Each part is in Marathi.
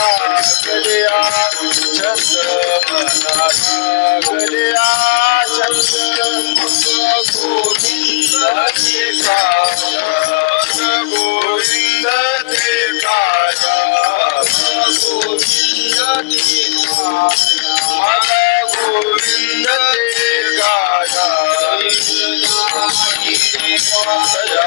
गलिया चंद्र मना गलिया चंद्र गोविंद ते काया गोविंद ते काया गोविंद ते काया सया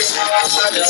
Devanaya